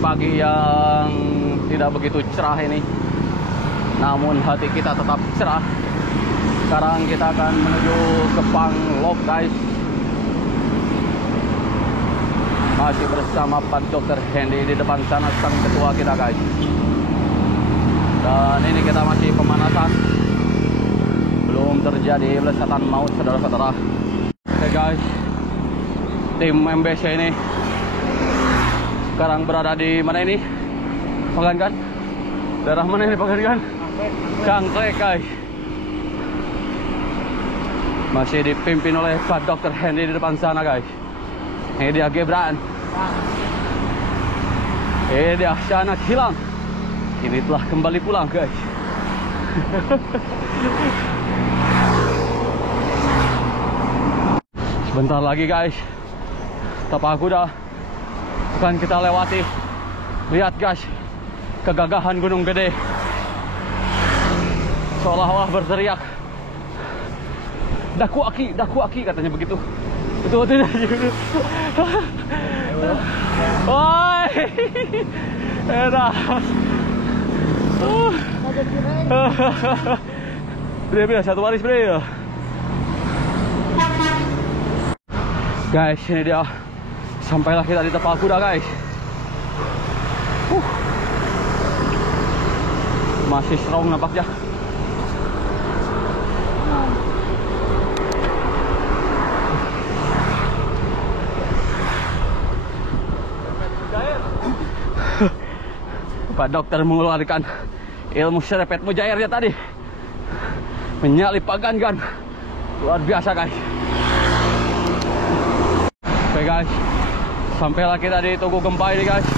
pagi yang tidak begitu cerah ini, namun hati kita tetap cerah. Sekarang kita akan menuju ke Panglop guys. Masih bersama Pak Dr. Hendy di depan sana, sang ketua kita guys. Dan ini kita masih pemanasan, belum terjadi lesatan maut saudara-saudara. Oke guys, tim MBC ini sekarang berada di mana ini? Pagangan? Daerah mana ini Pagangan? Cangklek guys. Masih dipimpin oleh Pak Dr. Hendy di depan sana guys. Ini dia Gebran. Ini dia si anak hilang. Ini telah kembali pulang guys. Sebentar lagi guys, tapak kuda akan kita lewati. Lihat guys, kegagahan Gunung Gede. Seolah-olah berteriak, daku aki katanya begitu. Betul tidak? Woi, enak. Beri satu baris beri ya. Guys, ini dia. Sampailah kita di tapal kuda guys. Masih strong nampaknya. Pak dokter mengeluarkan ilmu serepet mujairnya tadi, menyalip Pagangan. Luar biasa guys. Oke guys, sampailah kita di Tugu Gempa ini guys.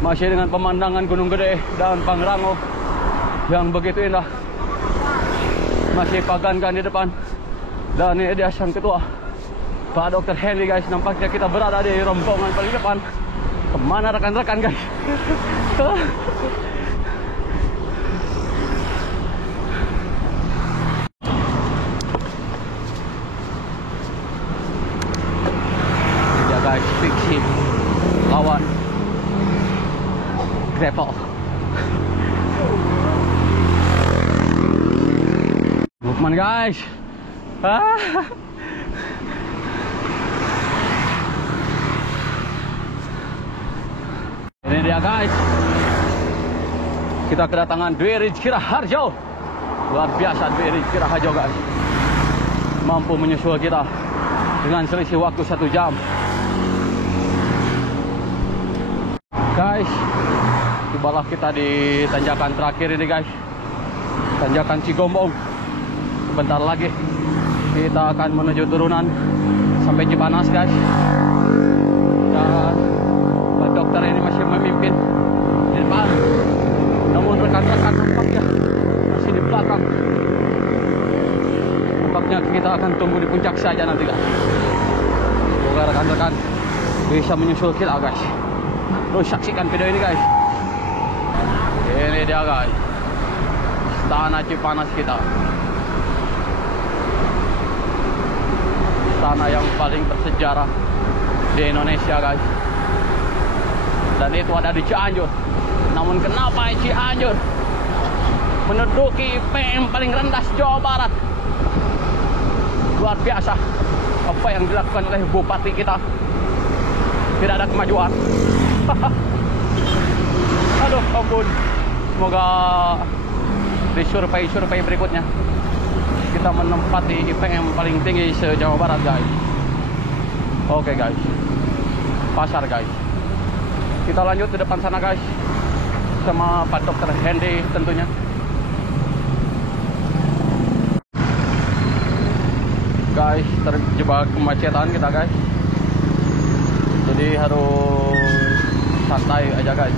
Masih dengan pemandangan Gunung Gede dan Pangrango yang begitu indah. Masih Pagangan di depan. Dan ini dia sang ketua, Pak Dr. Hendy guys. Nampaknya kita berada di rombongan paling depan. Kemana rekan-rekan guys? Ya guys, fiksi lawan Gretel. Lukman guys. Ini dia guys, kita kedatangan Dwi Rizky Raharjo. Luar biasa Dwi Rizky Raharjo guys, mampu menyusul kita dengan selisih waktu 1 jam. Guys, tibalah kita di tanjakan terakhir ini guys, tanjakan Cigombong. Sebentar lagi kita akan menuju turunan sampai Cipanas guys. Dan Pak Dokter ini masih memimpin di depan, namun rekan-rekan nampaknya masih di belakang. Nampaknya kita akan tunggu di puncak saja nanti guys. Semoga rekan-rekan bisa menyusul kita guys. Terus saksikan video ini guys. Ini dia guys, Istana Cipanas kita. Istana yang paling bersejarah di Indonesia guys. Dan itu ada di Cianjur. Namun kenapa Cianjur menduduki IPM paling rendah Jawa Barat? Luar biasa apa yang dilakukan oleh bupati kita. Tidak ada kemajuan. Aduh ampun. Semoga di survei berikutnya kita menempati IPM paling tinggi se-Jawa Barat guys. Oke guys, pasar guys. Kita lanjut ke depan sana guys, sama Pak Dr. Hendy tentunya. Guys, terjebak kemacetan kita guys, jadi harus santai aja guys.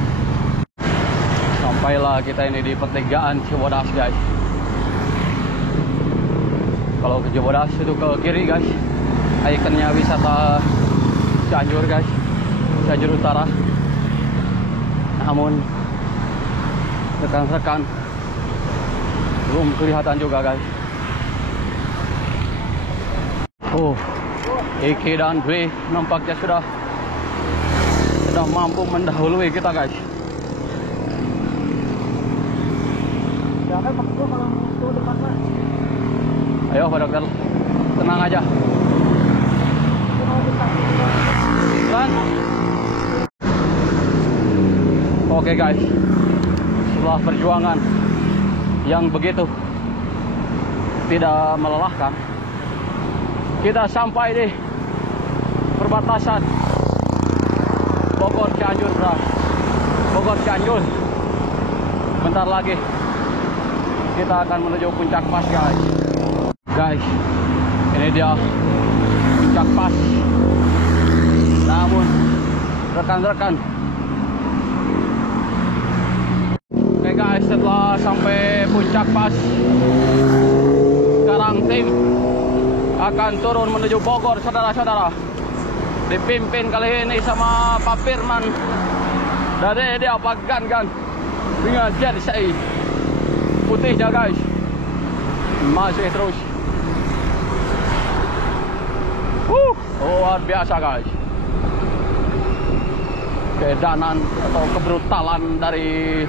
Sampailah kita ini di pertigaan Cibodas guys. Kalau ke Cibodas itu ke kiri guys, ikonnya wisata Cianjur guys, Cianjur Utara. Namun rekan-rekan belum kelihatan juga guys. Iki dan Dwi nampaknya sudah sudah mampu mendahului kita guys. Jangan maksud kalau itu depan Pak. Ayo Pak Dokter, tenang aja. Kan? Oke guys, setelah perjuangan yang begitu tidak melelahkan, kita sampai di perbatasan Bogor Cianjur, bro. Bogor Cianjur. Bentar lagi kita akan menuju puncak pas guys. Guys, ini dia puncak pas. Namun rekan-rekan, oke guys, setelah sampai puncak pas, sekarang tim akan turun menuju Bogor, saudara-saudara. Dipimpin kali ini sama Pak Firman. Dari dia Pak Gan dengan jersey putihnya guys. Masih terus. Luar biasa guys. Kedanan atau kebrutalan dari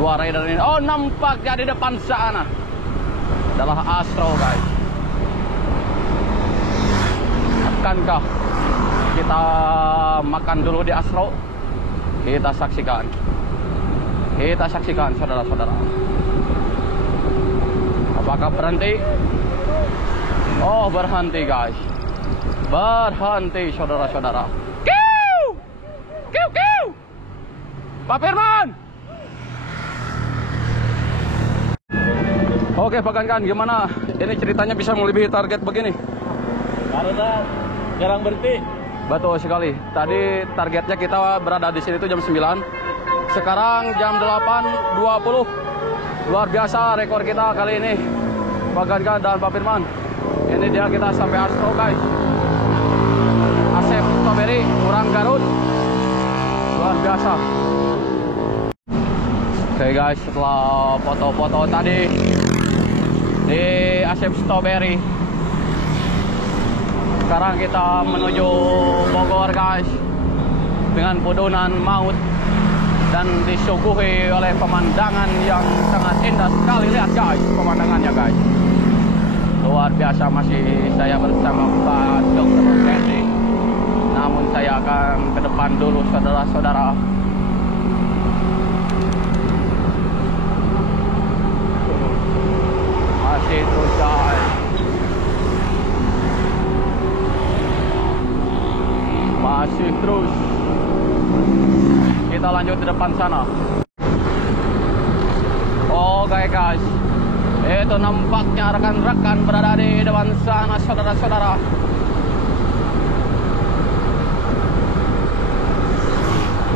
dua rider ini. Oh, nampaknya di depan sana adalah Astro guys. Akankah kita makan dulu di Astro? Kita saksikan. Kita saksikan saudara-saudara. Apakah berhenti? Oh, berhenti guys. Berhenti saudara-saudara. Kiu! Kiu kiu! Pak Firman! Oke Pak Gan, gimana? Ini ceritanya bisa melebihi target begini? Karena jarang berhenti. Betul sekali. Tadi targetnya kita berada di sini itu jam 9. Sekarang jam 8.20. Luar biasa rekor kita kali ini. Pak Gan dan Pak Firman. Ini dia kita sampai Astro guys. Asep Strawberry, kurang Garut. Luar biasa. Oke guys, setelah foto-foto tadi di Asep Strawberry, sekarang kita menuju Bogor guys, dengan pudunan maut dan disuguhi oleh pemandangan yang sangat indah sekali. Lihat guys, pemandangannya guys. Luar biasa. Masih saya bersama Pak Dr. Randy. Namun saya akan ke depan dulu saudara-saudara. Masih terus guys. Masih terus. Kita lanjut di depan sana. Oke guys, itu nampaknya rekan-rekan berada di depan sana saudara-saudara.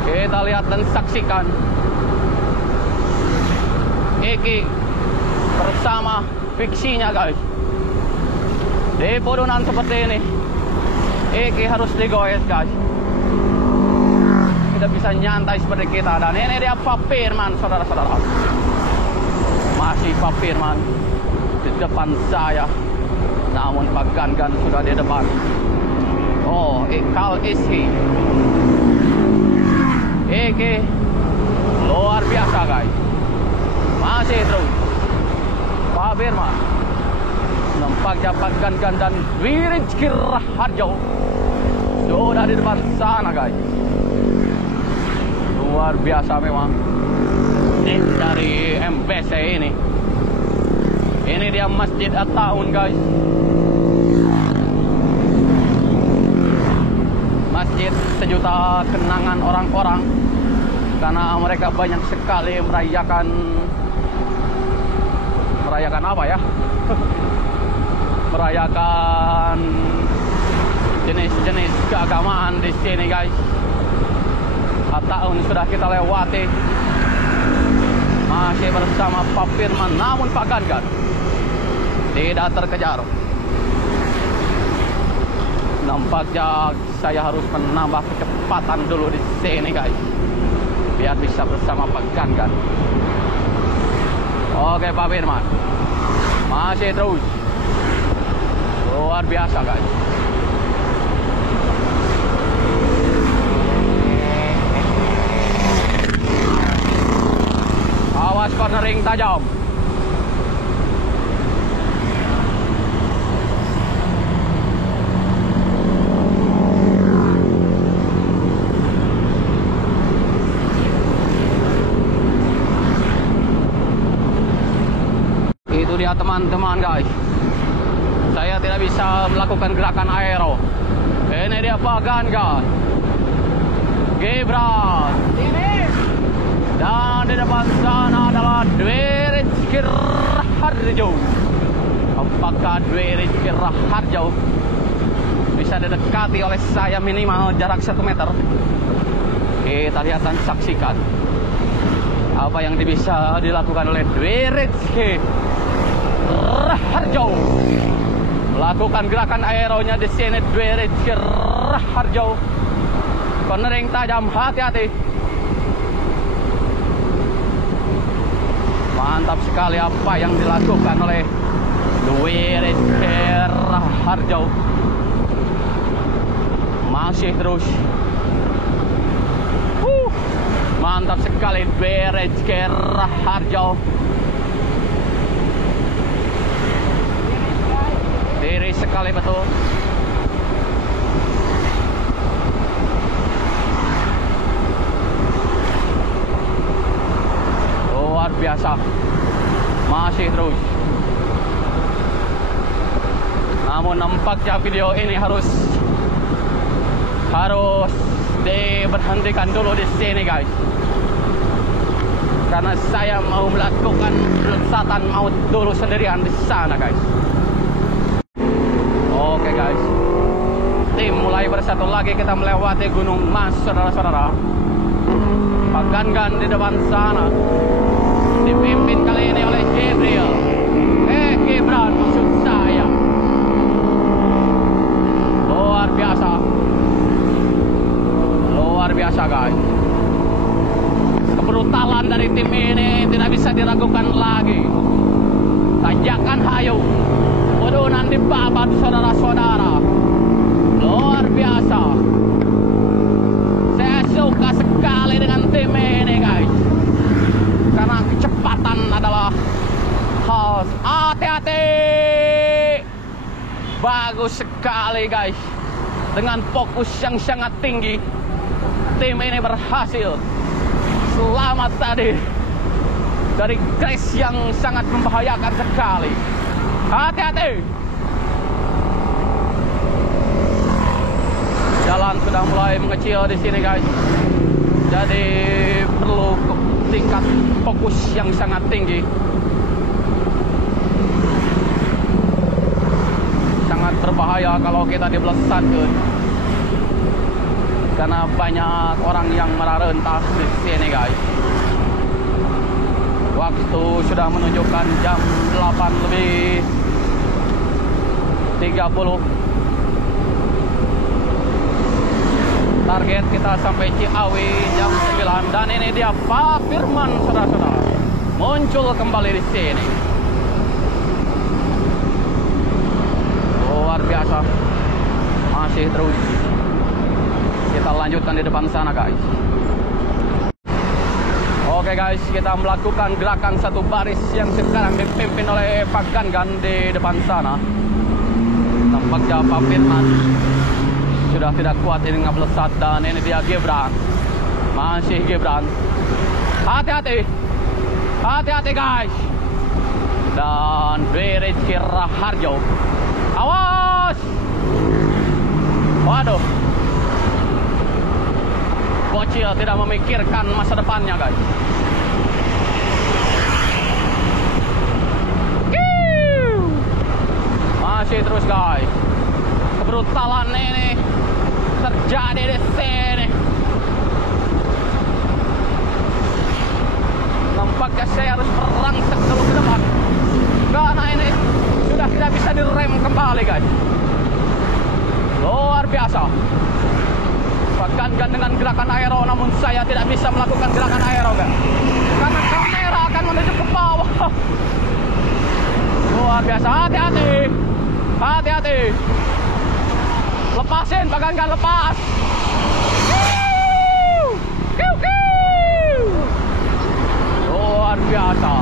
Kita lihat dan saksikan Eki bersama fiksinya guys. Di pudunan seperti ini Eki harus digoes guys. Tidak bisa nyantai seperti kita. Dan ini dia Pak Firman saudara-saudara. Masih Pak Firman di depan saya. Namun Pak Gan sudah di depan. Oh, Ikal Iski. Eki luar biasa guys. Masih terus Pak Firman. Nampaknya Pak Gan dan Rizky Raharjo sudah di depan sana guys. Luar biasa memang. Ini dari MBC ini. Ini dia Masjid At-Taun guys. Masjid sejuta kenangan orang-orang, karena mereka banyak sekali merayakan apa ya? Merayakan jenis-jenis keagamaan di sini guys. At-Taun sudah kita lewati. Masih bersama Pak Firman, namun Pak Gan tidak terkejar. Nampaknya saya harus menambah kecepatan dulu di sini guys, biar bisa bersama Pak Gan. Oke Pak Firman, masih terus. Luar biasa guys. Penering tajam. Itu dia teman-teman guys. Saya tidak bisa melakukan gerakan aero. Ini dia Pagan guys. Gibran. Dan di depan sana adalah Dwi Rizky Raharjo. Apakah Dwi Rizky Raharjo bisa didekati oleh saya minimal jarak 1 meter? Kita lihat dan saksikan apa yang bisa dilakukan oleh Dwi Rizky Raharjo. Melakukan gerakan aeronya di sini Dwi Rizky Raharjo. Penering tajam, hati-hati. Mantap sekali apa yang dilakukan oleh Dwi Rizky Raharjo. Masih terus. Mantap sekali Dwi Rizky Raharjo. Diri sekali betul. Luar biasa. Masih terus. Namun nampaknya video ini harus diberhentikan dulu di sini guys. Karena saya mau melakukan loncatan maut dulu sendirian di sana guys. Oke guys. Tim mulai bersatu lagi, kita melewati Gunung Mas saudara-saudara. Pagan di depan sana. Dipimpin kali ini oleh Gibran maksud saya. Luar biasa. Luar biasa guys. Kebrutalan dari tim ini tidak bisa diragukan lagi. Tanjakan hayu, udunan di babat saudara-saudara. Luar biasa. Saya suka sekali dengan tim ini guys. Karena kecepatan adalah hal. Hati-hati. Bagus sekali guys. Dengan fokus yang sangat tinggi, tim ini berhasil selamat tadi dari crash yang sangat membahayakan sekali. Hati-hati. Jalan sudah mulai mengecil di sini guys. Jadi perlu tingkat fokus yang sangat tinggi. Sangat berbahaya kalau kita dibelesatkan. Karena banyak orang yang merentas di sini guys. Waktu sudah menunjukkan jam 8:30. Target kita sampai Ciawi jam 9. Dan ini dia Pak Firman saudara-saudara. Muncul kembali di sini. Luar biasa. Masih terus. Kita lanjutkan di depan sana guys. Oke guys, kita melakukan gerakan satu baris yang sekarang dipimpin oleh Pak Gangan di depan sana. Nampaknya Pak Firman sudah tidak kuat ini ngeblesat. Dan ini dia Gibran. Masih Gibran. Hati-hati. Hati-hati guys. Dan Dwi Rizky Raharjo. Awas. Waduh. Bocil tidak memikirkan masa depannya guys. Masih terus guys. Kebrutalan ini terjadi di sini. Nampaknya saya harus merangsek dulu ke depan. Karena ini sudah tidak bisa direm kembali guys. Luar biasa. Bahkan dengan gerakan aero, namun saya tidak bisa melakukan gerakan aero guys. Karena kamera akan menuju ke bawah. Luar biasa. Hati-hati. Hati-hati. Lepasin, Pagan, lepas. Luar biasa.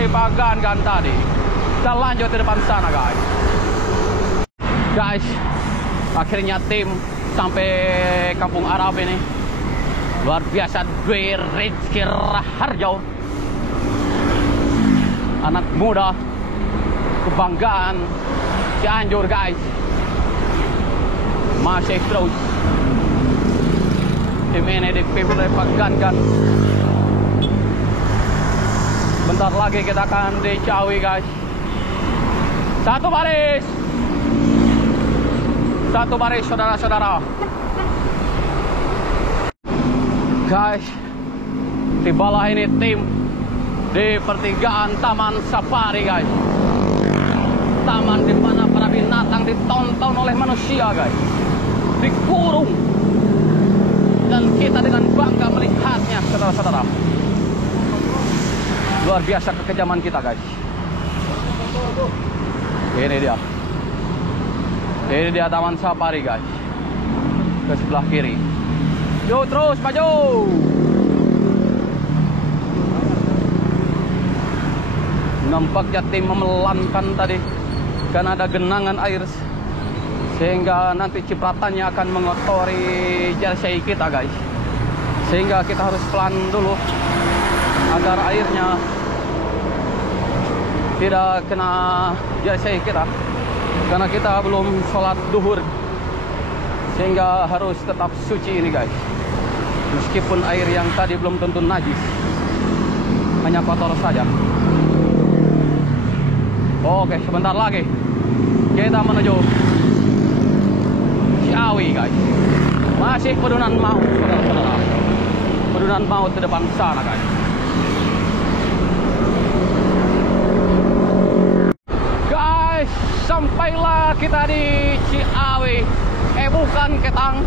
dari Pagangan tadi. Kita lanjut ke depan sana guys. Guys, akhirnya tim sampai Kampung Arab ini. Luar biasa, Dwi Rizky Raharjo, anak muda kebanggaan Cianjur guys. Masih terus tim ini dipimpin oleh Pak Gangan. Bentar lagi kita akan di Ciawi guys. Satu baris saudara-saudara. Guys, tibalah ini tim di pertigaan Taman Safari guys. Taman di mana para binatang ditonton oleh manusia guys, dikurung, dan kita dengan bangga melihatnya saudara-saudara. Luar biasa kekejaman kita guys. Ini dia Taman Safari guys, ke sebelah kiri. Yuk terus maju. Nampaknya tim memelankan tadi karena ada genangan air, sehingga nanti cipratannya akan mengotori jersey kita guys. Sehingga kita harus pelan dulu agar airnya tidak kena jersey kita, karena kita belum sholat duhur, sehingga harus tetap suci ini guys. Meskipun air yang tadi belum tentu najis, hanya kotor saja. Oke, sebentar lagi kita menuju Ciawi guys. Masih pedunan maut saudara-saudara. Pedunan maut ke depan sana guys. Guys, sampailah kita di Ciawi. Bukan Ketang,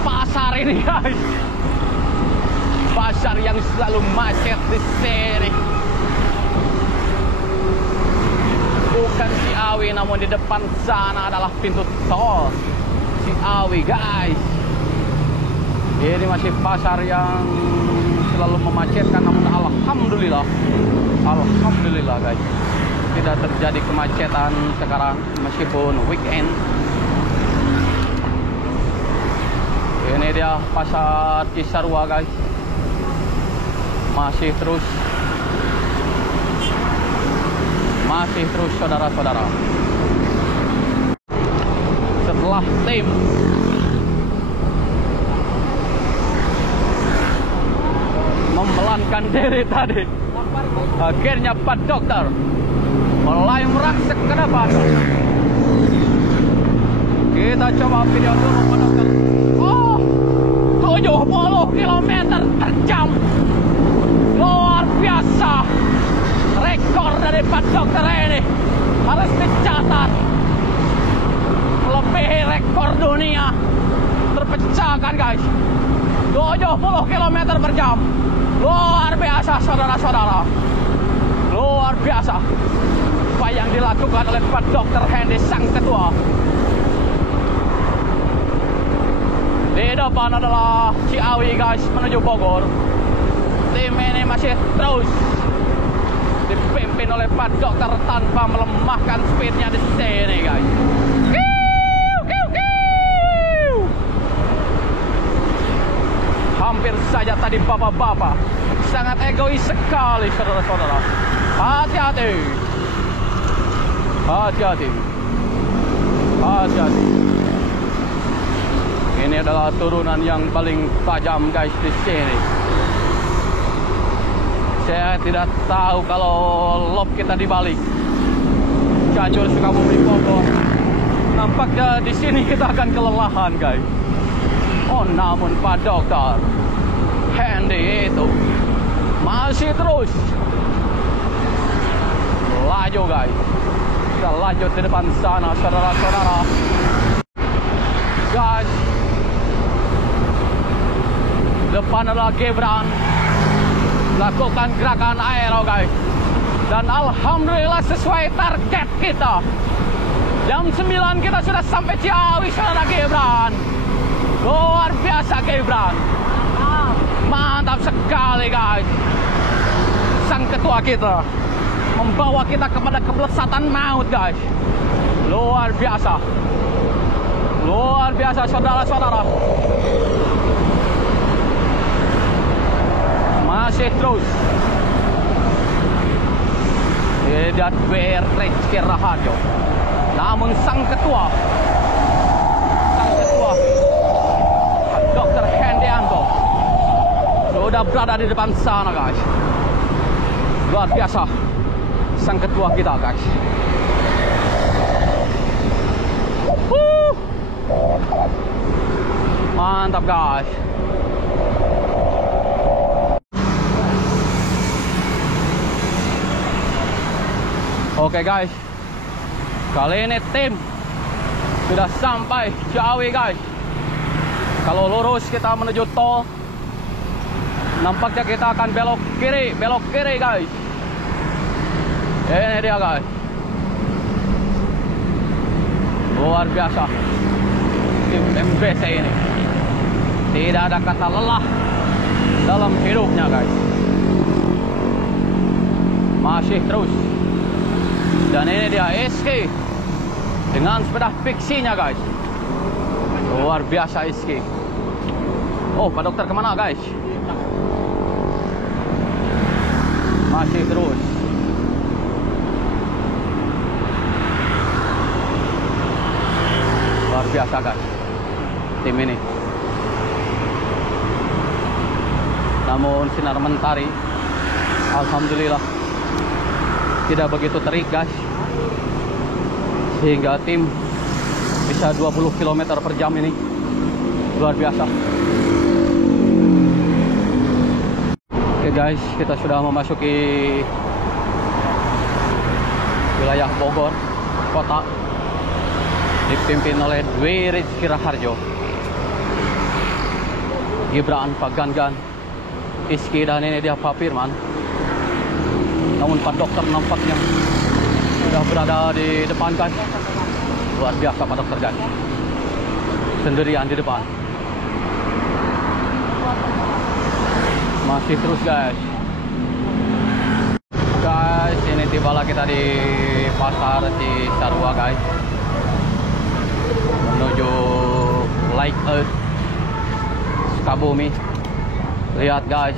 pasar ini guys. Pasar yang selalu macet di sini. Bukan Ciawi, namun di depan sana adalah pintu tol Ciawi guys. Ini masih pasar yang selalu memacetkan, namun alhamdulillah guys, tidak terjadi kemacetan sekarang meskipun weekend. Ini dia pasar Cisarua guys. Masih terus saudara-saudara. Setelah tim memelankan diri tadi, akhirnya Pak Dokter mulai merangsek ke depan. Kita coba video dulu Pak Dokter. 70 km per jam. Luar biasa. Rekor dari Pak Dokter ini harus dicatat. Melebihi rekor dunia terpecahkan guys. 70 km per jam. Luar biasa saudara-saudara. Luar biasa apa yang dilakukan oleh Pak Dokter Hendy sang ketua. Di depan adalah Ciawi guys, menuju Bogor. Tim ini masih terus dipimpin oleh Pak Dokter tanpa melemahkan speednya di sini guys. Hampir saja tadi bapak-bapak sangat egois sekali saudara-saudara. Hati-hati. Ini adalah turunan yang paling tajam guys di sini. Saya tidak tahu kalau lob kita dibalik. Cianjur, Sukabumi, Bogor. Nampaknya di sini kita akan kelelahan guys. Oh, namun Pak Dokter Hendy itu masih terus laju guys. Kita lanjut di depan sana saudara-saudara. Guys, depan adalah Gibran lakukan gerakan aero guys, dan alhamdulillah sesuai target kita. Jam 9 kita sudah sampai Ciawi saudara Gibran. Luar biasa Gibran, mantap sekali guys sang ketua kita. membawa kita kepada kelezatan maut, guys. Luar biasa. Luar biasa, saudara-saudara. Masih terus. Tidak Rizky Raharjo. Namun sang ketua Dr. Hendianto sudah berada di depan sana, guys. Luar biasa sang ketua kita, guys. Mantap, guys. Oke, guys, kali ini tim sudah sampai Ciawi, guys. Kalau lurus kita menuju tol, nampaknya kita akan belok kiri, guys. Ini dia, guys. Luar biasa tim MBC ini. Tidak ada kata lelah dalam hidupnya, guys. Masih terus. Dan ini dia SK dengan sepeda fiksinya, guys. Luar biasa SK. Oh, Pak Dokter kemana, guys? Masih terus. Luar biasa, guys, tim ini. Namun sinar mentari, alhamdulillah, tidak begitu terik, guys, sehingga tim bisa 20 km per jam ini. Luar biasa. Oke, guys, kita sudah memasuki wilayah Bogor kota, dipimpin oleh Dwi Rizky Raharjo, Gibran, Pak Gangan, Iski, dan ini dia Pak Firman. Namun Pak Dokter nampaknya sudah berada di depan, guys. Luar biasa Pak Dokter, guys. Sendirian di depan. Masih terus, guys. Guys, ini tibalah kita di pasar Cisarua, guys. Menuju Lake Earth, Sukabumi. Lihat, guys,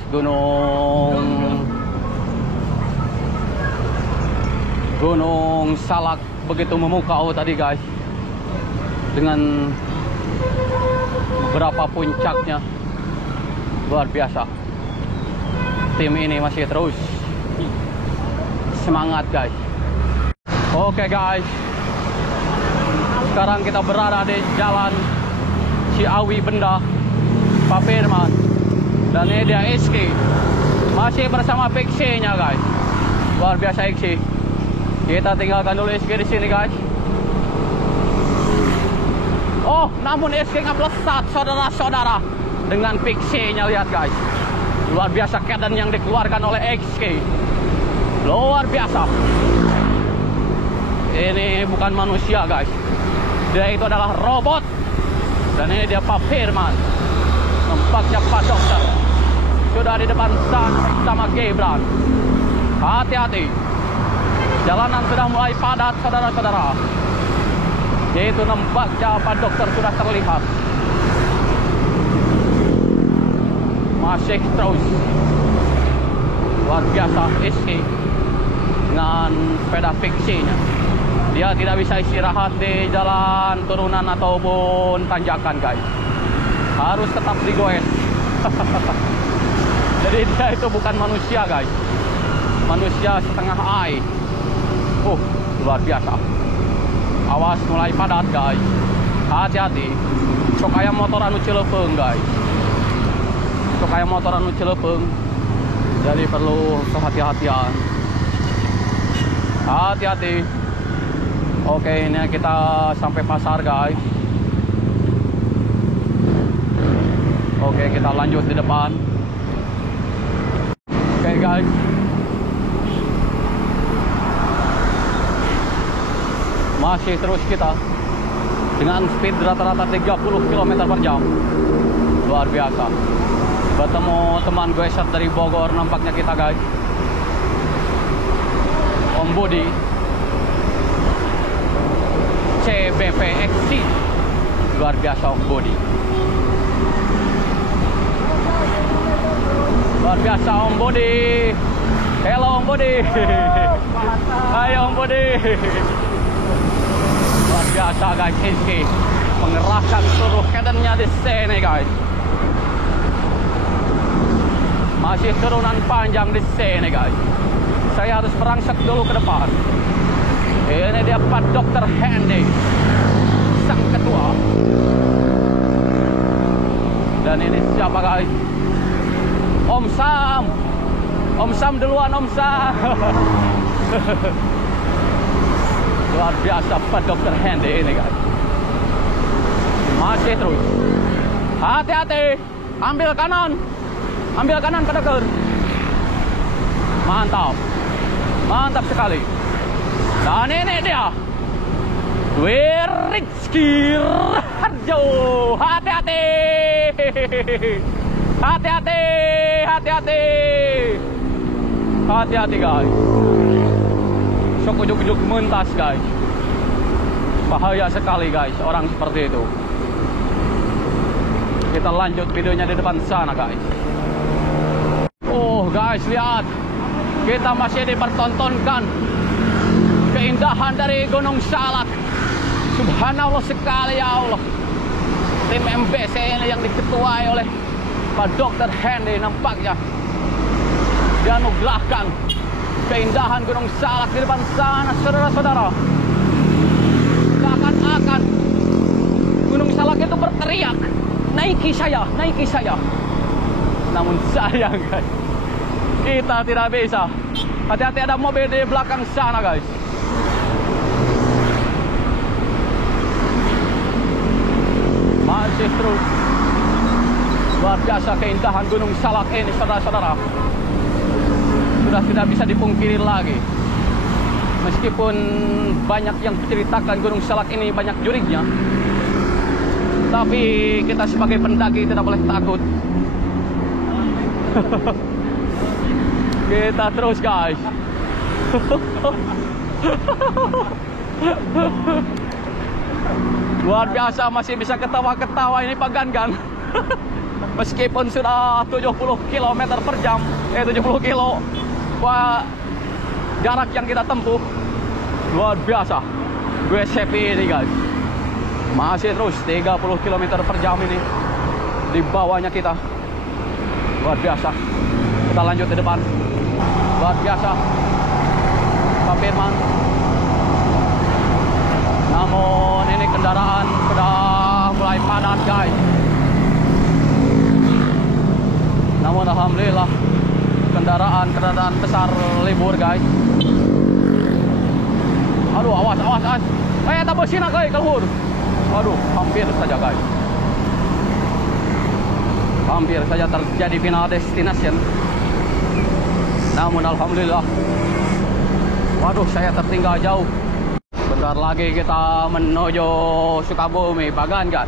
Gunung Salak begitu memukau tadi, guys, dengan beberapa puncaknya. Luar biasa. Tim ini masih terus semangat, guys. Oke, guys, sekarang kita berada di jalan Ciawi Benda, Pak Firman, dan ini dia SK masih bersama Pixie-nya, guys. Luar biasa SK. Kita tinggalkan dulu SK di sini, guys. Oh, namun SK ngeblesat, saudara-saudara, dengan Pixie-nya. Lihat, guys. Luar biasa keadaan yang dikeluarkan oleh SK. Luar biasa. Ini bukan manusia, guys. Dia itu adalah robot. Dan ini dia Pak Firman. Nampaknya Pak Dokter sudah di depan sana bersama Gibran. Hati-hati. Jalanan sudah mulai padat, saudara-saudara. Yaitu nampaknya Pak Dokter sudah terlihat. Masih terus. Luar biasa SK dengan sepeda fiksinya. Dia tidak bisa istirahat di jalan turunan ataupun tanjakan, guys. Harus tetap digoes. Jadi dia itu bukan manusia, guys. Manusia setengah ai. Luar biasa. Awas mulai padat, guys. Hati-hati. Sok ayam motor anu Cilepeung, guys. Sok ayam motor anu Cilepeung. Jadi perlu kehati-hatian. Hati-hati. Oke, ini kita sampai pasar, guys. Oke, kita lanjut di depan. Oke, guys. Masih terus kita dengan speed rata-rata 30 km per jam. Luar biasa. Bertemu teman gue dari Bogor nampaknya kita, guys. Om Budi CBPXC. Luar biasa Om Budi. Luar biasa Om Budi. Hello Om Budi. Hai Om Budi. Luar biasa guys, Iski mengerahkan seluruh kadernya di sini guys. Masih turunan panjang di sini guys. Saya harus merangsek dulu ke depan. Ini dia Pak Dr. Hendy, sang ketua. Dan ini siapa guys? Om Sam. Om Sam duluan Om Sam. Luar biasa Pak Dr. Hendy ini guys. Masih terus. Hati-hati. Ambil kanan. Ambil kanan Pak Dokter. Mantap. Mantap sekali. Dan ini dia Rizky Raharjo. Hati-hati. Hati-hati. Hati-hati. Hati-hati guys. Sok ujuk-ujuk mentas guys. Bahaya sekali guys orang seperti itu. Kita lanjut videonya di depan sana guys. Oh guys, lihat. Kita masih dipertontonkan keindahan dari Gunung Salak. Subhanallah sekali ya Allah. Tim MBC ini yang diketuai oleh Pak Dr. Hendy nampaknya dianugerahkan keindahan Gunung Salak di depan sana, saudara-saudara. Seakan-akan Gunung Salak itu berteriak, naiki saya, naiki saya. Namun sayang guys, kita tidak bisa. Hati-hati ada mobil di belakang sana guys. Masih terus. Luar biasa keindahan Gunung Salak ini saudara-saudara. Sudah tidak bisa dipungkiri lagi. Meskipun banyak yang menceritakan Gunung Salak ini banyak jurignya, tapi kita sebagai pendaki tidak boleh takut. Kita terus guys. Luar biasa masih bisa ketawa-ketawa ini Pak Gan-Gan. Meskipun sudah 70 km per jam, 70 kilo. Wah, jarak yang kita tempuh luar biasa. Gue happy ini guys. Masih terus 30 km per jam ini di bawahnya kita. Luar biasa. Kita lanjut ke depan. Luar biasa Pak Firman. Namun ini kendaraan sudah mulai padat guys. Namun alhamdulillah kendaraan besar libur guys. Aduh, awas. Tambah sini guys, keluar. Aduh, hampir saja guys. Hampir saja terjadi final destination. Namun alhamdulillah. Waduh, saya tertinggal jauh. Bentar lagi kita menuju Sukabumi, Pak Gan-Gan.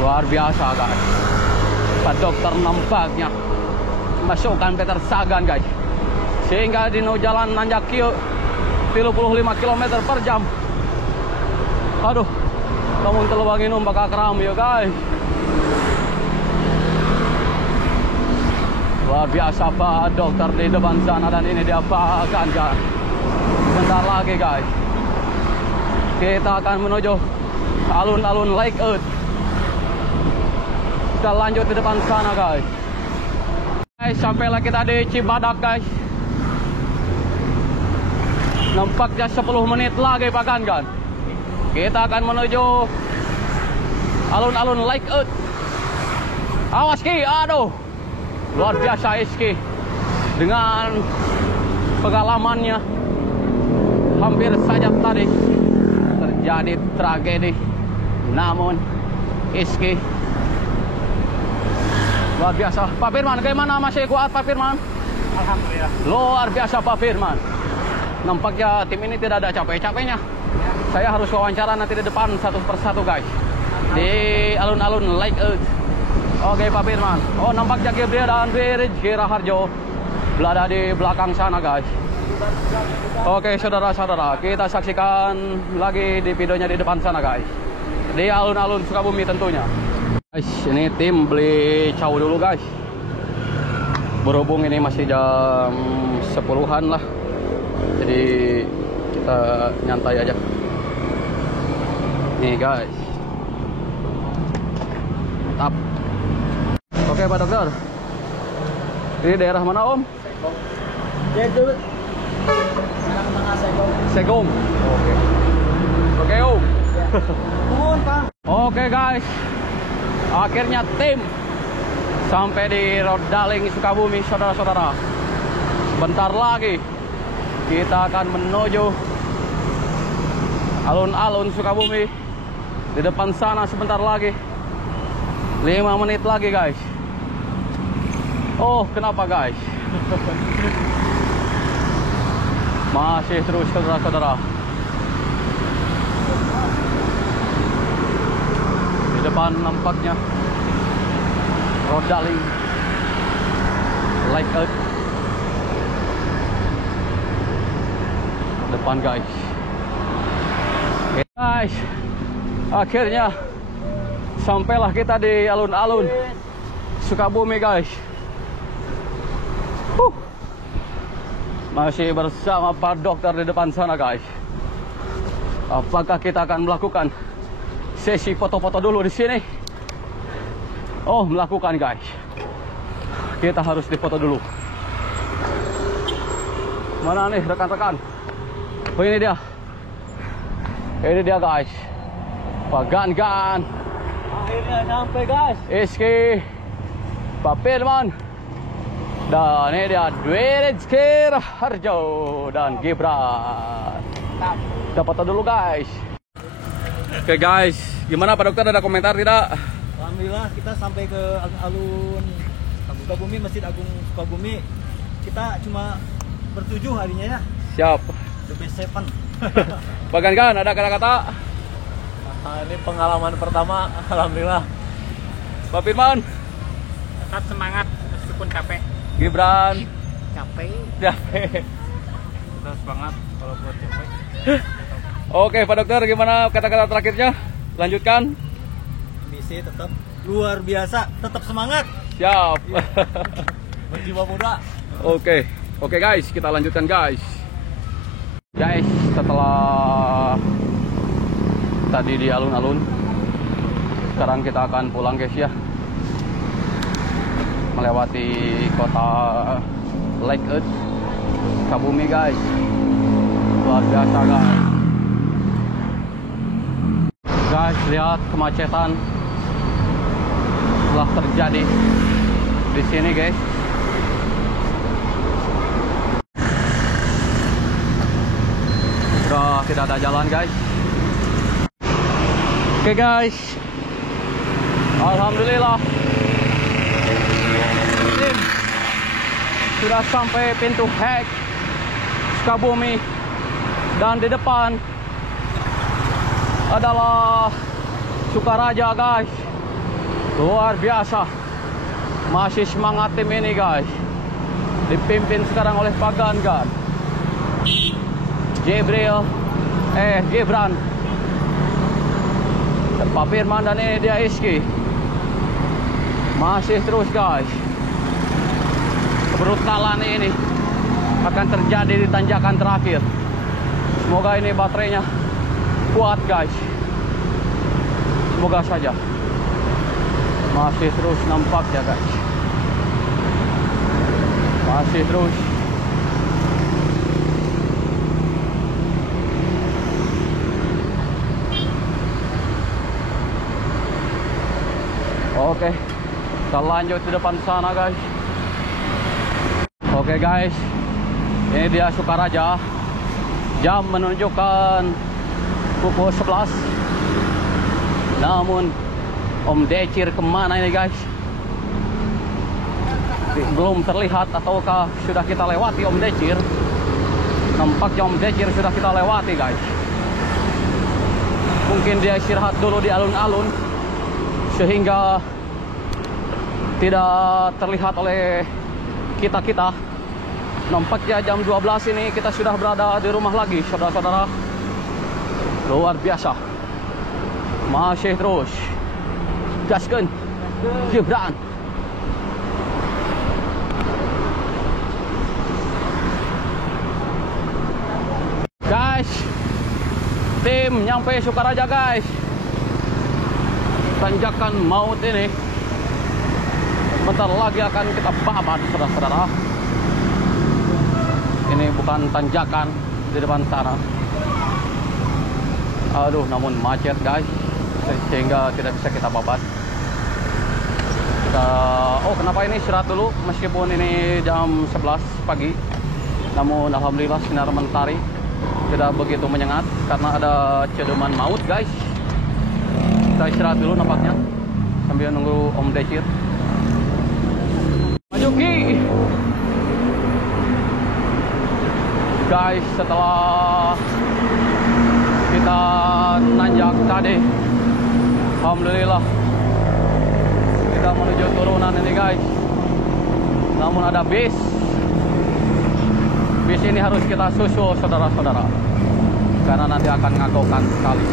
Luar biasa guys. Pak Dokter nampaknya masukkan Peter Sagan guys. Sehingga di jalan nanjak 35 km per jam. Aduh, namun teluang ini bakal keram ya guys. Luar biasa Pak Dokter di depan sana, dan ini dia Pak Gan-Gan. Bentar lagi guys, kita akan menuju alun-alun Lake Earth. Kita lanjut di depan sana guys. Sampailah kita di Cibadak guys. Nampaknya 10 menit lagi Pak Gan-Gan. Kita akan menuju alun-alun Lake Earth. Awas Ki, aduh. Luar biasa Iski. Dengan pengalamannya, hampir saja tadi terjadi tragedi. Namun Iski luar biasa. Pak Firman, bagaimana, masih kuat Pak Firman? Alhamdulillah. Luar biasa Pak Firman. Nampaknya tim ini tidak ada capek-capeknya. Saya harus wawancara nanti di depan satu persatu guys, di alun-alun Lake Earth. Oke Pak Firman. Oh, nampaknya Gabriel dan Rizky Raharjo berada di belakang sana guys. Oke saudara-saudara, kita saksikan lagi di videonya di depan sana guys. Di alun-alun Sukabumi tentunya. Guys, ini tim beli caw dulu guys. Berhubung ini masih jam 10-an lah. Jadi kita nyantai aja. Nih guys. Mantap. Oke Pak Dokter. Ini daerah mana Om? Jadi tengah Segong. Oke. Oke Om. Mohon Kang. Oke guys. Akhirnya tim sampai di Rodaling Sukabumi saudara-saudara. Sebentar lagi kita akan menuju alun-alun Sukabumi. Di depan sana sebentar lagi 5 menit lagi guys. Oh kenapa guys? Masih terus saudara-saudara. Di depan nampaknya Rodaling Like Earth. Depan guys. Oke, guys, akhirnya sampailah kita di alun-alun Sukabumi guys. Masih bersama Pak Dokter di depan sana guys. Apakah kita akan melakukan sesi foto-foto dulu di sini? Oh, melakukan guys. Kita harus difoto dulu. Mana nih rekan-rekan? Oh ini dia. Ini dia guys. Pak Gan. Akhirnya sampai guys. Iski, Pak Firman. Dan ini dia Dwi Rizky Harjo dan Gibran. Kita foto dulu guys. Oke guys, gimana Pak Dokter, ada komentar tidak? Alhamdulillah kita sampai ke alun-alun Sukabumi, Masjid Agung Sukabumi. Kita cuma bertujuh harinya ya. Siap. The best seven. Pak Gan, ada kata-kata? Ini pengalaman pertama, alhamdulillah. Pak Firman? Tetap semangat meskipun capek. Gibran? Capek. Tetap semangat kalau buat capek. Oke Pak Dokter, gimana kata-kata terakhirnya? Lanjutkan. Misi tetap luar biasa, tetap semangat. Siap. Berjiwa muda. Oke guys, kita lanjutkan guys. Guys, setelah tadi di alun-alun, sekarang kita akan pulang guys ya. Melewati kota Like Earth Sukabumi guys. Luar biasa guys. Guys, lihat kemacetan telah terjadi di sini guys. Sudah tidak ada jalan guys. Oke guys, alhamdulillah tim sudah sampai pintu Hek Sukabumi, dan di depan adalah Sukaraja guys. Luar biasa, masih semangat tim ini guys, dipimpin sekarang oleh Pak Gan, Gibran, Pak Firman, dan ini dia Iski. Masih terus guys. Kebrutalan ini akan terjadi di tanjakan terakhir. Semoga ini baterainya kuat guys. Semoga saja. Masih terus nampaknya guys. Masih terus. Oke, kita lanjut di depan sana guys. Oke guys, ini dia Sukaraja. Jam menunjukkan pukul 11. Namun Om Decir kemana ini guys? Belum terlihat, ataukah sudah kita lewati Om Decir? Nampaknya Om Decir sudah kita lewati guys. Mungkin dia istirahat dulu di alun-alun sehingga tidak terlihat oleh kita-kita. Nampaknya jam 12 ini kita sudah berada di rumah lagi, saudara-saudara. Luar biasa. Masih terus gaskan Gibran. Guys, tim nyampe Sukaraja guys. Tanjakan maut ini bentar lagi akan kita babat, saudara-saudara. Ini bukan tanjakan di depan sana. Aduh, namun macet guys, sehingga tidak bisa kita babat. Oh, kenapa ini istirahat dulu meskipun ini jam 11 pagi. Namun alhamdulillah sinar mentari tidak begitu menyengat karena ada cedeman maut guys. Kita istirahat dulu nampaknya sambil nunggu Om Decir. Maju Ki. Guys, setelah kita nanjak tadi, alhamdulillah kita menuju turunan ini guys. Namun ada bis. Bis ini harus kita susul, saudara-saudara, karena nanti akan ngagokan sekali.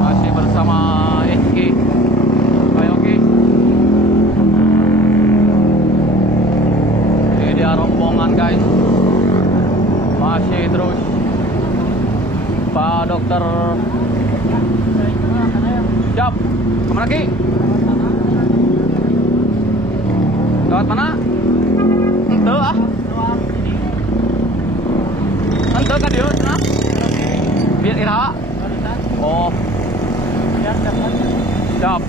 Masih bersama Iki. Ayo Ki. Ini dia rombongan guys. Masih terus Pak Dokter. Siap. Kemana Ki? Lewat mana? Ente ah. Ente kan dia sana? Biar ira. Oh. Siap.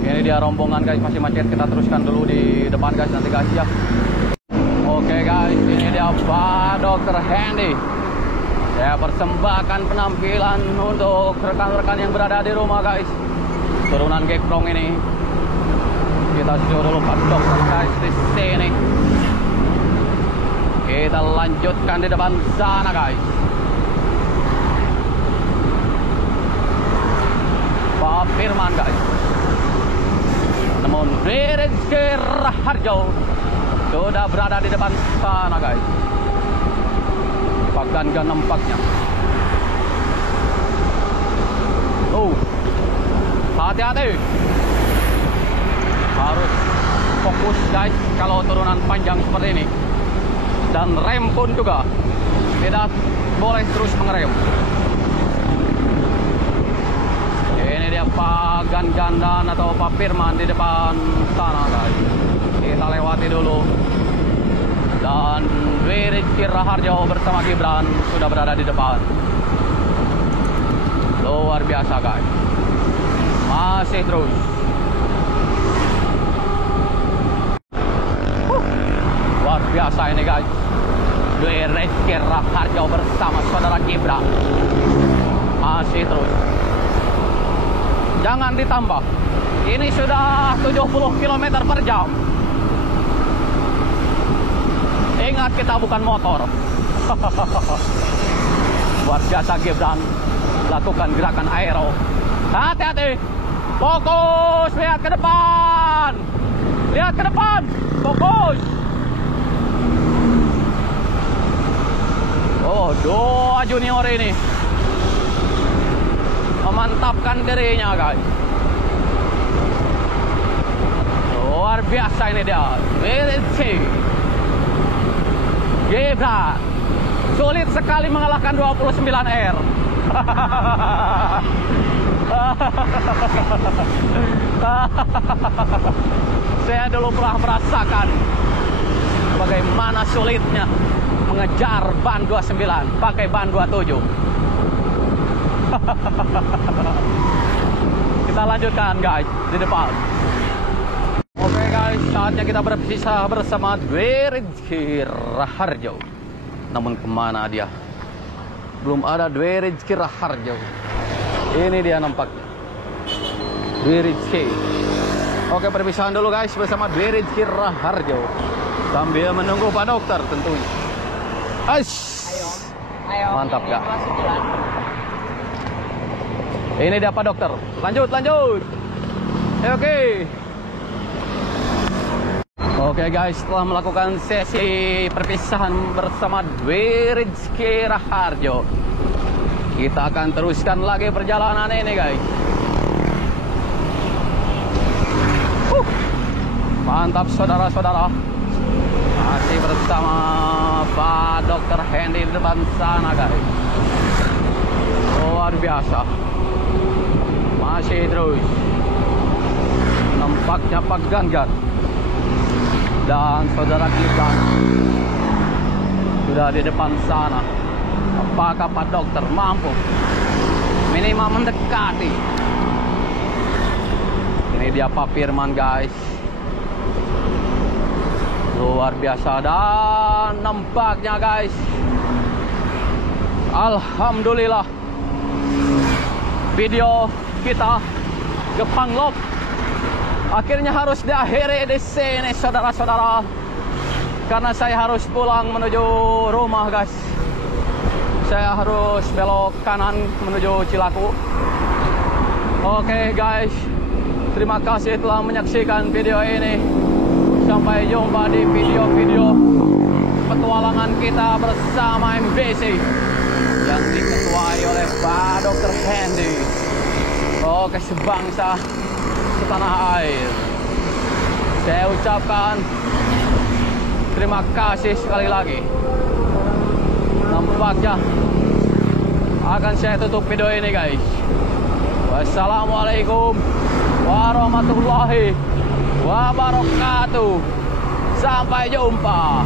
Ini dia rombongan guys, masih macet. Kita teruskan dulu di depan guys, nanti guys ya. Oke guys, ini dia Pak Dokter Hendy. Saya persembahkan penampilan untuk rekan-rekan yang berada di rumah guys. Turunan Gekrong ini. Kita suruh dulu Pak Dokter guys di sini. Kita lanjutkan di depan sana guys. Pak Firman guys. Namun Rizky Raharjo sudah berada di depan sana guys. Pak Ganga nampaknya. Hati-hati. Harus fokus guys kalau turunan panjang seperti ini. Dan rem pun juga tidak boleh terus mengerem. Ini dia Pak Gandan atau Pak Firman di depan sana guys. Kita lewati dulu. Dan Dwi Rizky Raharjo bersama Gibran sudah berada di depan. Luar biasa guys. Masih terus. Luar biasa ini guys. Dwi Rizky Raharjo bersama saudara Gibran. Masih terus. Jangan ditambah. Ini sudah 70 km per jam. Ingat kita bukan motor. Luar biasa Gibran lakukan gerakan aero. Hati-hati. Fokus, lihat ke depan. Lihat ke depan. Fokus. Oh, dua junior ini memantapkan dirinya guys. Luar biasa ini dia. Rizky Gibran sulit sekali mengalahkan 29R. Saya dulu pernah merasakan bagaimana sulitnya mengejar ban 29 pakai ban 27. Kita lanjutkan guys di depan. Oke guys, saatnya kita berpisah bersama Dwi Rizky Raharjo. Namun kemana dia? Belum ada Dwi Rizky Raharjo. Ini dia nampaknya Dwi Rizky. Oke, perpisahan dulu guys bersama Dwi Rizky Raharjo sambil menunggu Pak Dokter tentunya. Ayo. Ayo. Mantap gak? Ini dia Pak Dokter. Lanjut, lanjut. Oke. Oke guys, setelah melakukan sesi perpisahan bersama Dwi Rizky Raharjo, kita akan teruskan lagi perjalanan ini guys. Mantap saudara-saudara. Masih bersama Pak Dokter Hendy di depan sana guys. Luar biasa. Masih terus. Nampaknya Pak Ganjar dan saudara kita sudah di depan sana. Apakah Pak Dokter mampu minimal mendekati? Ini dia Pak Firman guys. Luar biasa. Dan nampaknya guys, alhamdulillah video kita ke Panglop akhirnya harus diakhiri di sini saudara-saudara, karena saya harus pulang menuju rumah guys. Saya harus belok kanan menuju Cilaku. Oke guys, terima kasih telah menyaksikan video ini. Sampai jumpa di video-video petualangan kita bersama MBC yang diketuai oleh Pak Dokter Hendy. Oke, sebangsa setanah air. Saya ucapkan terima kasih sekali lagi. Nampaknya akan saya tutup video ini guys. Wassalamualaikum warahmatullahi wabarakatuh. Sampai jumpa.